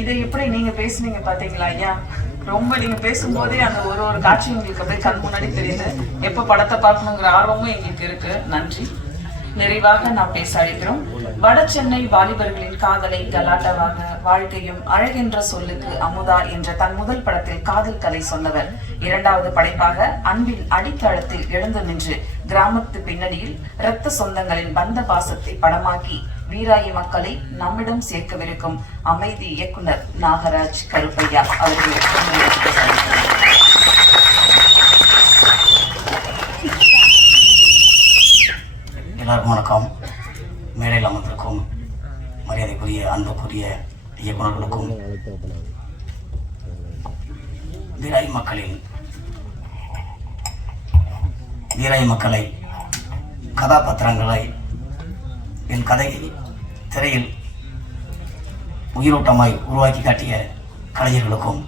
இதை எப்படி நீங்க பேசுனீங்க பாத்தீங்களா ஐயா? ரொம்ப நீங்க பேசும்போதே அந்த ஒரு காட்சி உங்களுக்கு அப்படியே கண் முன்னாடி தெரியுது. எப்ப படத்தை பார்க்கணுங்கிற ஆர்வமும் எங்களுக்கு இருக்கு. நன்றி. நிறைவாக நாம் பேச அழைக்கிறோம். வட சென்னை வாலிபர்களின் காதலை கலாட்டவாக வாழ்க்கையும் அழகென்ற சொல்லுக்கு அமுதா என்ற தன் முதல் படத்தில் காதல் கதை சொன்னவர். இரண்டாவது படைப்பாக அன்பின் அடித்தளத்தில் எழுந்து நின்று கிராமத்து பின்னணியில் இரத்த சொந்தங்களின் பந்த பாசத்தை படமாக்கி வீராயி மக்களை நம்மிடம் சேர்க்கவிருக்கும் அமைதி இயக்குனர் நாகராஜ் கருப்பையா அவர்கள். எல்லாருக்கும் வணக்கம். மேடையில் அமர்ந்திருக்கும் மரியாதைக்குரிய அன்புக்குரிய இயக்குநர்களுக்கும் வீராய் மக்களை கதாபாத்திரங்களை என் கதையை திரையில் உயிரோட்டமாய் உருவாக்கி காட்டிய கலைஞர்களுக்கும்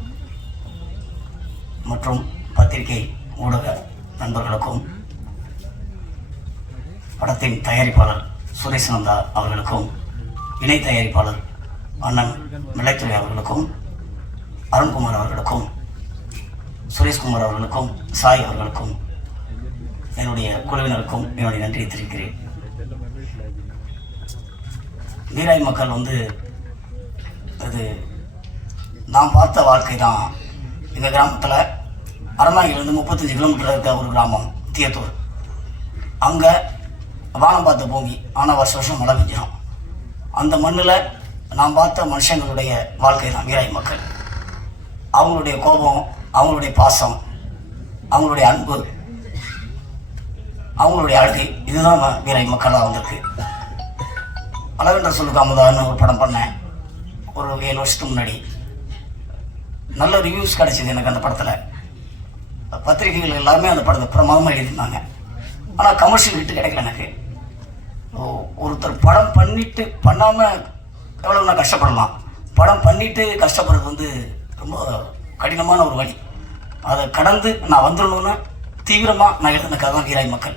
மற்றும் பத்திரிகை ஊடக நண்பர்களுக்கும் படத்தின் தயாரிப்பாளர் சுரேஷ்நந்தா அவர்களுக்கும் இணை தயாரிப்பாளர் அண்ணன் மிளைத்துறை அவர்களுக்கும் அருண்குமார் அவர்களுக்கும் சுரேஷ்குமார் அவர்களுக்கும் சாய் அவர்களுக்கும் என்னுடைய குழுவினருக்கும் என்னுடைய நன்றியை தெரிவிக்கிறேன். வீராய் மக்கள் அது நாம் பார்த்த வாழ்க்கை தான். எங்கள் கிராமத்தில் அரண்மனையிலேருந்து 35 கிலோமீட்டர் இருக்க ஒரு கிராமம் தியத்தூர். அங்கே வானம் பார்த்த பூமி, ஆனால் வருஷம் மழை பெஞ்சிடும். அந்த மண்ணில் நாம் பார்த்த மனுஷங்களுடைய வாழ்க்கை தான் வீராய் மக்கள். அவங்களுடைய கோபம், அவங்களுடைய பாசம், அவங்களுடைய அன்பு, அவங்களுடைய அழுகை, இதுதான் வீராய் மக்களாக வந்திருக்கு. அளவென்ற சொல்லுக்கு அமுதான்னு ஒரு படம் பண்ணேன் ஒரு 7 வருஷத்துக்கு முன்னாடி. நல்ல ரிவ்யூஸ் கிடைச்சிது எனக்கு அந்த படத்தில். பத்திரிகைகள் எல்லாருமே அந்த படத்தை பிரமாதமாக எழுதியிருந்தாங்க. ஆனால் கமர்ஷியல் ஹிட்டு கிடைக்கல எனக்கு. ஒருத்தர் படம் பண்ணிட்டு பண்ணாமல் எவ்வளோ நான் கஷ்டப்படலாம், படம் பண்ணிட்டு கஷ்டப்படுறது ரொம்ப கடினமான ஒரு வழி. அதை கடந்து நான் வந்துடணும்னு தீவிரமாக நான் எழுதின கதை தான் வீராய் மக்கள்.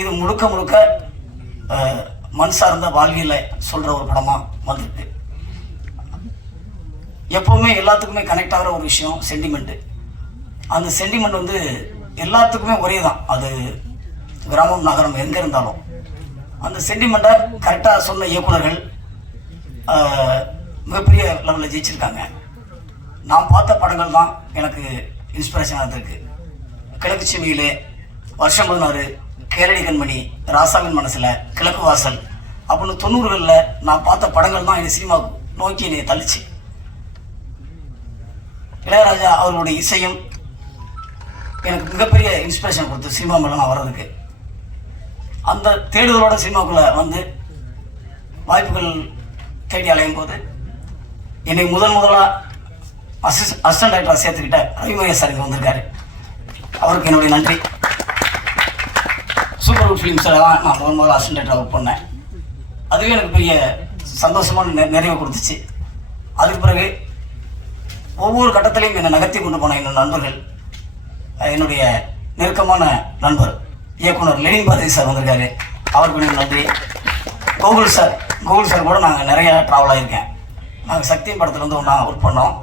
இது முழுக்க முழுக்க மண் சார்ந்த வாழ்வியலை சொல்கிற ஒரு படமாக வந்திருக்கு. எப்போவுமே எல்லாத்துக்குமே கனெக்ட் ஆகிற ஒரு விஷயம் சென்டிமெண்ட்டு. அந்த சென்டிமெண்ட் எல்லாத்துக்குமே ஒரே தான். அது கிராமம் நகரம் எங்கே இருந்தாலும் அந்த சென்டிமெண்ட்டை கரெக்டாக சொன்ன இயக்குநர்கள் மிகப்பெரிய லெவலில் ஜெயிச்சிருக்காங்க. நான் பார்த்த படங்கள் தான் எனக்கு இன்ஸ்பிரேஷனாக இருந்திருக்கு. கிழக்கு செவியிலே, வருஷம் 16, கேரடி கண்மணி, ராசாவின் மனசில், கிழக்கு வாசல் அப்படின்னு 90களில் நான் பார்த்த படங்கள் தான் என்னை சினிமா நோக்கி என்னை தள்ளிச்சு. இளையராஜா அவர்களுடைய இசையும் எனக்கு மிகப்பெரிய இன்ஸ்பிரேஷன் கொடுத்து சினிமா மேலே நான் வர்றதுக்கு. அந்த தேடுதலோட சினிமாக்குள்ளே வாய்ப்புகள் தேடி அலையும் போது என்னை முதலாக அசிஸ்டன்ட் டைரக்டராக சேர்த்துக்கிட்ட ரவிமகேஷ் சார் இங்கே வந்திருக்காரு. அவருக்கு என்னுடைய நன்றி. சூப்பர் குட் ஃபிலிம்ஸில் தான் நான் முதல்ல அசிஸ்டன்ட் டைரக்டராக ஒர்க் பண்ணேன். அதுவே எனக்கு பெரிய சந்தோஷமான நிறைவு கொடுத்துச்சு. அதுக்கு பிறகு ஒவ்வொரு கட்டத்திலையும் என்னை நகர்த்தி கொண்டு போன என்னோட நண்பர்கள், என்னுடைய நெருக்கமான நண்பர் இயக்குனர் லெனின் பாரதி சார் வந்திருக்காரு. அவருக்கு எனக்கு நன்றி. கோகுல் சார் கூட நாங்கள் நிறையா ட்ராவல் ஆகியிருக்கேன். நாங்கள் சக்தியின் படத்துலேருந்து ஒன்றா ஒர்க் பண்ணோம்.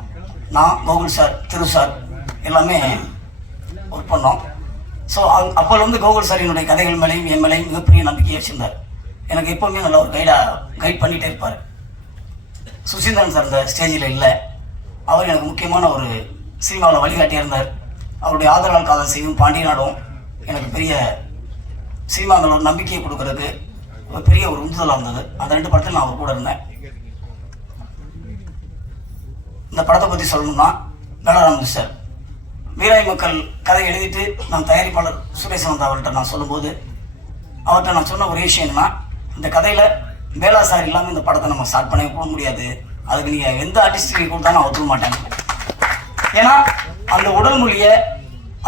நான், கோகுல் சார், திரு சார் எல்லாமே ஒர்க் பண்ணோம். ஸோ அப்போது கோகுல் சார் என்னுடைய கதைகள் மேலேயும் என் மேலேயும் மிகப்பெரிய நம்பிக்கையை வச்சுருந்தார். எனக்கு எப்போவுமே நல்ல ஒரு கைட் பண்ணிகிட்டே இருப்பார். சுசீந்திரன் சார் இந்த ஸ்டேஜில் இல்லை. அவர் எனக்கு முக்கியமான ஒரு சினிமாவில் வழிகாட்டியாக இருந்தார். அவருடைய ஆதரவால் காதல் செய்யும் பாண்டியநாடும் எனக்கு பெரிய சினிமாவில் ஒரு நம்பிக்கையை கொடுக்கறதுக்கு ஒரு பெரிய ஒரு உந்துதலாக இருந்தது. அந்த 2 படத்தில் நான் அவர் கூட இருந்தேன். இந்த படத்தை பற்றி சொல்லணும்னா, மேலராமன் சார் வீராய் மக்கள் கதை எழுதிட்டு நான் தயாரிப்பாளர் சுரேஷ்நந்தா அவர்கிட்ட நான் சொல்லும்போது அவர்கிட்ட நான் சொன்ன ஒரு விஷயம் என்னன்னா, இந்த கதையில் வேளா சார் இல்லாமல் இந்த படத்தை நம்ம ஸ்டார்ட் பண்ண போக முடியாது. அதுக்கு நீங்கள் எந்த ஆர்டிஸ்ட்டுக்கு கொடுத்தாலும் நான் ஒத்துக்க மாட்டேன். ஏன்னா அந்த உடல் மொழியை,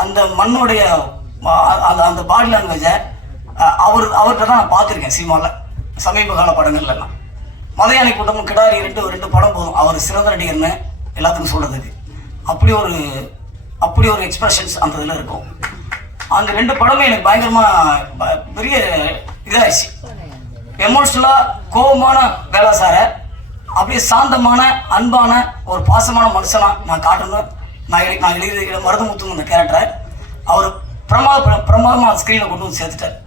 அந்த மண்ணுடைய அந்த பாடி லாங்குவேஜை அவர்கிட்ட தான் நான் பார்த்துருக்கேன் சினிமாவில் சமீப கால படங்கள்லாம். மலையாளி கூட்டமும் கிடாரி 2 படம் போதும் அவர் சிறந்த நடிகர்னு எல்லாத்துக்கும் சொல்கிறதுக்கு. அப்படி ஒரு எக்ஸ்பிரஷன்ஸ் அந்த இதில் இருக்கும். அந்த 2 படமே எனக்கு பயங்கரமாக பெரிய இதாகிடுச்சு. எமோஷ்னலாக கோபமான வேளா சாரை அப்படியே சாந்தமான அன்பான ஒரு பாசமான மனுஷனா நான் காட்டணும். நான் எழுதி மருதமுத்து அந்த கேரக்டரை அவர் பிரமாதமாக ஸ்க்ரீனில் கொண்டு வந்து சேர்த்துட்டார்.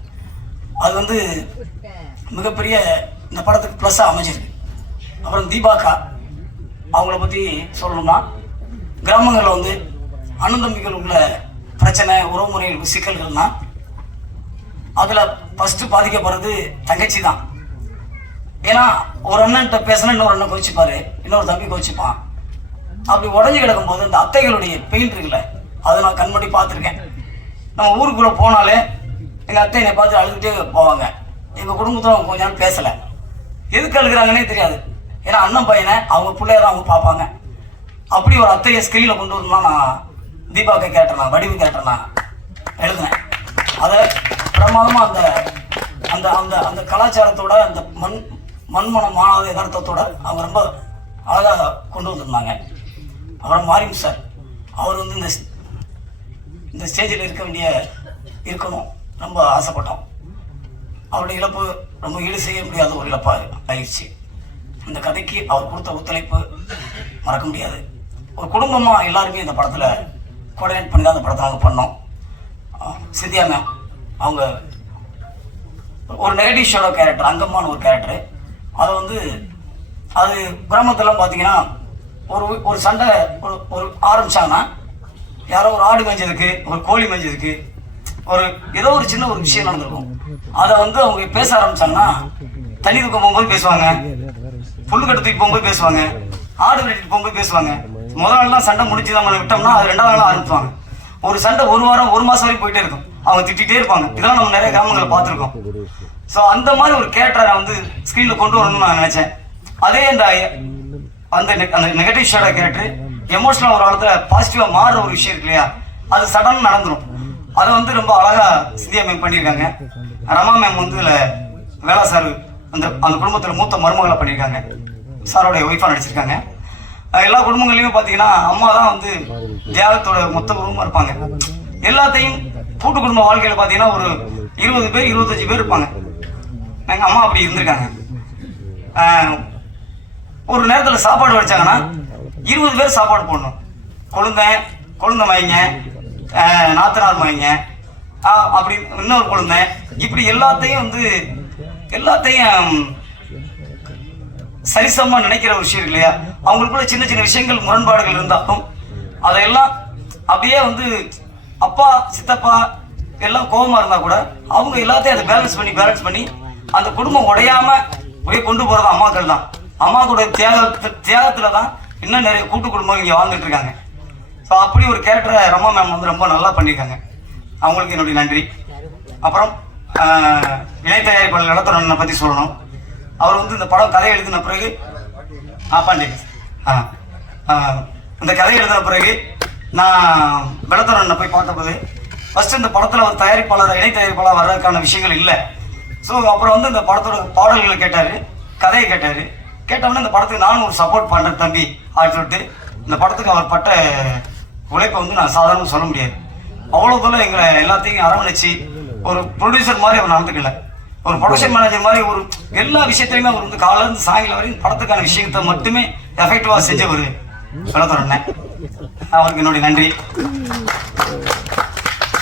அது வந்து மிகப்பெரிய இந்த படத்துக்கு ப்ளஸ்ஸாக அமைஞ்சிருக்கு. அப்புறம் தீபாக்கா அவங்கள பற்றி சொல்லணும்னா, கிராமங்களில் வந்து அண்ணன் தம்பிகள் உள்ள பிரச்சனை உறவுமுறைகளுக்கு சிக்கல்கள்னா அதில் ஃபஸ்ட்டு பாதிக்கப்படுறது தங்கச்சி தான். ஏன்னா ஒரு அண்ணன்கிட்ட பேசினா இன்னொரு அண்ணன் கோச்சிப்பார், இன்னொரு தம்பி கோச்சிப்பான். அப்படி உடஞ்சி கிடக்கும்போது இந்த அத்தைகளுடைய பெயின் இருக்குல்ல, அதை நான் கண்மணி பார்த்துருக்கேன். நம்ம ஊருக்குள்ளே போனாலே எங்கள் அத்தை என்னை பார்த்து அழுதுகிட்டே போவாங்க. எங்கள் குடும்பத்தில் அவங்க கொஞ்ச நாள் பேசலை, எதுக்கு அழுகிறாங்கன்னே தெரியாது. ஏன்னா அண்ணன் பையனை அவங்க பிள்ளைய தான் அவங்க பார்ப்பாங்க. அப்படி ஒரு அத்தையை ஸ்க்ரீனில் கொண்டு வரணும்னா நான் தீபாக்கை கேட்டேன், வடிவு கேட்டேன், நான் எழுதினேன். அதை பிரமாதமாக அந்த அந்த அந்த அந்த கலாச்சாரத்தோட அந்த மண்மனம் மாணாத யதார்த்தத்தோட அவங்க ரொம்ப அழகாக கொண்டு வந்திருந்தாங்க. அப்புறம் மாரியம் சார், அவர் வந்து இந்த ஸ்டேஜில் இருக்கணும் ரொம்ப ஆசைப்பட்டோம். அவருடைய இழப்பு ரொம்ப ஈடு செய்ய முடியாத ஒரு இழப்பாக ஆயிடுச்சு. இந்த கதைக்கு அவர் கொடுத்த ஒத்துழைப்பு மறக்க முடியாது. ஒரு குடும்பமாக எல்லாருமே இந்த படத்தில் கோஆர்டினேட் பண்ணி தான் இந்த படத்தை நாங்கள் பண்ணோம். சிந்தியா மேம் அவங்க ஒரு நெகட்டிவ் ஷேடோ கேரக்டர், அங்கம்மான்னு ஒரு கேரக்டரு. அதை வந்து அது கிராமத்திலாம் பார்த்தீங்கன்னா ஒரு சண்டை ஒரு ஆரம்பித்தாங்கன்னா யாரோ ஒரு ஆடு மேய்ஞ்சதுக்கு, ஒரு கோழி மேய்ஞ்சதுக்கு, ஏதோ ஒரு சின்ன ஒரு விஷயம் நடந்திருக்கும். அதை வந்து அவங்க பேச ஆரம்பித்தாங்கன்னா தண்ணி தூக்க போகும்போது பேசுவாங்க, புல்லுக்கட்டு தூக்கி போகும்போது பேசுவாங்க, ஆடு வெட்டிட்டு போகும்போது பேசுவாங்க. முதல் நாள்லாம் சண்டை முடிச்சு நம்ம விட்டோம்னா அது 2வது நாள் ஆரம்பிப்பாங்க. ஒரு சண்டை ஒரு வாரம் 1 மாதம் வரைக்கும் போயிட்டே இருக்கும். அவங்க திட்டிகிட்டே இருப்பாங்க. இதெல்லாம் நம்ம நிறைய கிராமங்களை பார்த்துருக்கோம். ஸோ அந்த மாதிரி ஒரு கேரக்டரை நான் வந்து ஸ்க்ரீனில் கொண்டு வரணும்னு நான் நினச்சேன். அதே அந்த நெகட்டிவ் ஷேடோ கேரக்டர் எமோஷனலாக ஒரு காலத்தில் பாசிட்டிவாக மாறுற ஒரு விஷயம் இருக்கு இல்லையா, அது சடனாக நடந்துடும். அதை வந்து ரொம்ப அழகாக சிந்தியா மேம் பண்ணியிருக்காங்க. ரமா மேம் வந்து இதில் வேளா சார் அந்த குடும்பத்தில் மூத்த மருமகளை பண்ணியிருக்காங்க. சாரோடைய ஒய்ஃபாக நடிச்சிருக்காங்க. எல்லா குடும்பங்கள்லையுமே பார்த்தீங்கன்னா அம்மா தான் வந்து தியாகத்தோட மொத்த குடும்பமாக இருப்பாங்க. எல்லாத்தையும் கூட்டு குடும்ப வாழ்க்கையில் பார்த்தீங்கன்னா ஒரு 20 பேர் 25 பேர் இருப்பாங்க. எங்கள் அம்மா அப்படி இருந்திருக்காங்க. ஒரு நேரத்தில் சாப்பாடு வச்சாங்கன்னா 20 பேர் சாப்பாடு போடணும். கொழுந்தை மைங்க, நாத்தனார் மைங்க, அப்படி இன்னொரு கொழுந்தை, இப்படி எல்லாத்தையும் சரிசமமாக நினைக்கிற ஒரு விஷயம் இருக்கு இல்லையா. அவங்களுக்குள்ள சின்ன சின்ன விஷயங்கள் முரண்பாடுகள் இருந்தாலும் அதையெல்லாம் அப்படியே வந்து அப்பா சித்தப்பா எல்லாம் கோபமாக இருந்தால் கூட அவங்க எல்லாத்தையும் அதை பேலன்ஸ் பண்ணி அந்த குடும்பம் உடையாம அப்படியே கொண்டு போகிறது அம்மாக்கள் தான். அம்மாக்களுடைய தியாகத்தில் தான் இன்னும் நிறைய கூட்டு குடும்பம் இங்கே வாழ்ந்துட்டு இருக்காங்க. ஸோ அப்படி ஒரு கேரக்டரை ரமா மேம் வந்து ரொம்ப நல்லா பண்ணியிருக்காங்க. அவங்களுக்கு என்னுடைய நன்றி. அப்புறம் இணை தயாரிப்பாளர் நடத்துறவனை பற்றி சொல்லணும். அவர் வந்து இந்த படம் கதை எழுதின பிறகு இந்த கதை எழுதின பிறகு நான் வெளத்தரனை போய் பார்த்தபோது ஃபஸ்ட்டு இந்த படத்தில் ஒரு இணை தயாரிப்பாளர் வர்றதுக்கான விஷயங்கள் இல்லை. ஸோ அப்புறம் வந்து இந்த படத்தோட பாடல்களை கேட்டார், கதையை கேட்டவுடனே இந்த படத்துக்கு நானும் ஒரு சப்போர்ட் பண்ணுறேன் தம்பி அப்படின்னு சொல்லிட்டு இந்த படத்துக்கு அவர் பட்ட உழைப்பை வந்து நான் சாதாரணமாக சொல்ல முடியாது. அவ்வளோ தூரம் எங்களை எல்லாத்தையும் அரவணைச்சு ஒரு ப்ரொடியூசர் மாதிரி அவர் நடந்துக்கல, ஒரு ப்ரொடக்ஷன் மேனேஜர் மாதிரி ஒரு எல்லா விஷயத்தையுமே அவர் வந்து காலையிலேருந்து சாயங்காலம் வரையும் படத்துக்கான விஷயத்தை மட்டுமே எஃபெக்டிவாக செஞ்சவர் வெளத்தரண்ணே. அவருக்கு என்னுடைய நன்றி.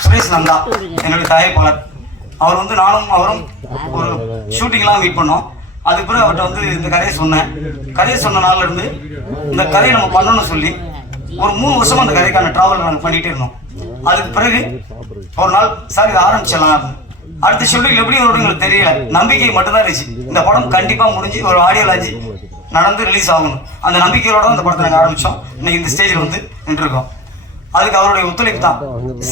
சுரேஷ் நந்தா என்னுடைய தயாரிப்பாளர். அவர் வந்து நானும் அவரும் ஒரு ஷூட்டிங்லாம் மீட் பண்ணோம். அதுக்கு பிறகு அவர்கிட்ட வந்து இந்த கதையை சொன்ன நாள்ல இருந்து இந்த கதையை நம்ம பண்ணணும்னு சொல்லி ஒரு 3 வருஷமா அந்த கதைக்கான டிராவல் நாங்கள் பண்ணிகிட்டே இருந்தோம். அதுக்கு பிறகு ஒரு நாள் சார் இதை ஆரம்பிச்சிடலாம், அடுத்த ஷெட்யூல் எப்படி வரும்னு எங்களுக்கு தெரியல, நம்பிக்கை மட்டும்தான் இருந்துச்சு. இந்த படம் கண்டிப்பாக முடிஞ்சு ஒரு ஆடியோ லான்ச் நடந்து ரிலீஸ் ஆகணும், அந்த நம்பிக்கையோட தான் இந்த படத்தை நாங்கள் ஆரம்பித்தோம். இன்னைக்கு இந்த ஸ்டேஜில் வந்து நின்றுருக்கோம். அதுக்கு அவருடைய ஒத்துழைப்பு தான்,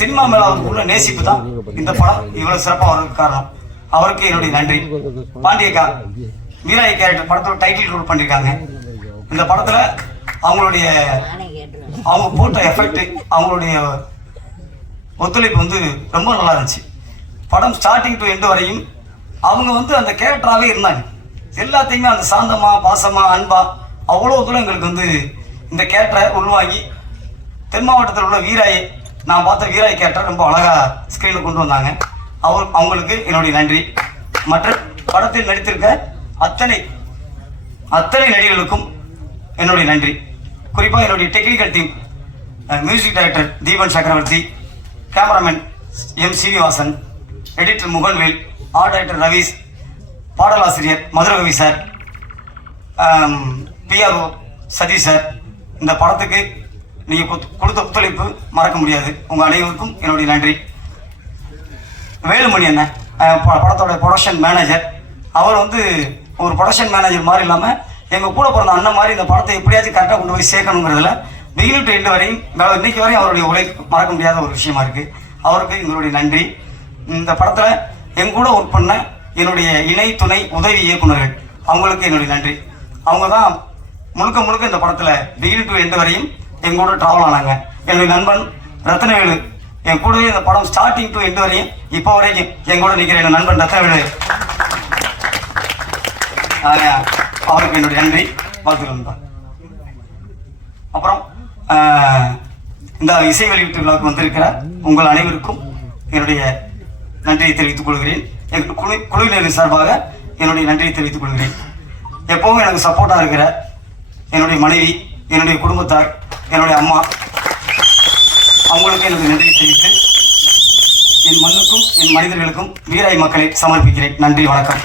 சினிமா மேலே அவருக்கு உள்ள நேசிப்பு தான் இந்த படம் இவ்வளோ சிறப்பாக வர்றதுக்கு காரணம். அவருக்கு என்னுடைய நன்றி. பாண்டியக்கா வீராய் கேரக்டர் படத்தோட டைட்டில் ரோல் பண்ணியிருக்காங்க. இந்த படத்தில் அவங்க போட்ட எஃபெக்ட், அவங்களுடைய ஒத்துழைப்பு வந்து ரொம்ப நல்லா இருந்துச்சு. படம் ஸ்டார்டிங் டு எண்டு வரையும் அவங்க வந்து அந்த கேரக்டராகவே இருந்தாங்க. எல்லாத்தையுமே அந்த சாந்தமாக பாசமாக அன்பாக அவ்வளோ தூரம் எங்களுக்கு வந்து இந்த கேரக்டரை உள்வாங்கி தென் மாவட்டத்தில் உள்ள வீராயை நான் பார்த்த வீராய் கேரக்டர் ரொம்ப அழகாக ஸ்க்ரீனில் கொண்டு வந்தாங்க. அவங்களுக்கு என்னுடைய நன்றி. மற்ற படத்தில் நடித்திருக்க அத்தனை அத்தனை நடிகர்களுக்கும் என்னுடைய நன்றி. குறிப்பாக என்னுடைய technical team, music director Deepan Chakravarthy, cameraman M Srinivasan, editor Muganvel, art director Ravees, பாடலாசிரியர் Madhurakavi sir, PRO Sathish sir. இந்த படத்துக்கு நீங்கள் கொடுத்த ஒத்துழைப்பு மறக்க முடியாது. உங்கள் அனைவருக்கும் என்னுடைய நன்றி. வேலுமணி அண்ணன் படத்தோட ப்ரொடக்ஷன் மேனேஜர். அவர் வந்து ஒரு ப்ரொடக்ஷன் மேனேஜர் மாதிரி இல்லாமல் எங்கள் கூட பிறந்த அண்ணன் மாதிரி இந்த படத்தை எப்படியாச்சும் கரெக்டாக கொண்டு போய் சேர்க்கணுங்கிறதுல பிகினிங் டு எண்டு வரையும் இன்னைக்கு வரையும் அவருடைய உழைப்பு மறக்க முடியாத ஒரு விஷயமா இருக்குது. அவருக்கு எங்களுடைய நன்றி. இந்த படத்தில் என் கூட ஒர்க் பண்ண என்னுடைய இணை துணை உதவி இயக்குநர்கள், அவங்களுக்கு என்னுடைய நன்றி. அவங்க தான் முழுக்க இந்த படத்தில் பிகினிங் டு எண்டு வரையும் எங்கூட ட்ராவல் ஆனாங்க. என்னுடைய நண்பன் ரத்னவேலு என் கூடவே இந்த படம் ஸ்டார்டிங் டு எண்டு வரையும் இப்போ வரைக்கும் எங்கூட நிற்கிற என் நண்பன் ரத்னவேலு, அவருக்கு என்னுடைய நன்றி, வாழ்த்துக்கள். அப்புறம் இந்த இசை வெளியீட்டு விழாவுக்கு வந்திருக்கிற உங்கள் அனைவருக்கும் என்னுடைய நன்றியை தெரிவித்துக் கொள்கிறேன். எங்கள் குழுவினரின் சார்பாக என்னுடைய நன்றியை தெரிவித்துக் கொள்கிறேன். எப்பவும் எனக்கு சப்போர்ட்டாக இருக்கிற என்னுடைய மனைவி, என்னுடைய குடும்பத்தார், என்னுடைய அம்மா, அவங்களுக்கு எனக்கு நன்றியை தெரிவித்து என் மண்ணுக்கும் என் மனிதர்களுக்கும் வீராய் மக்களை சமர்ப்பிக்கிறேன். நன்றி, வணக்கம்.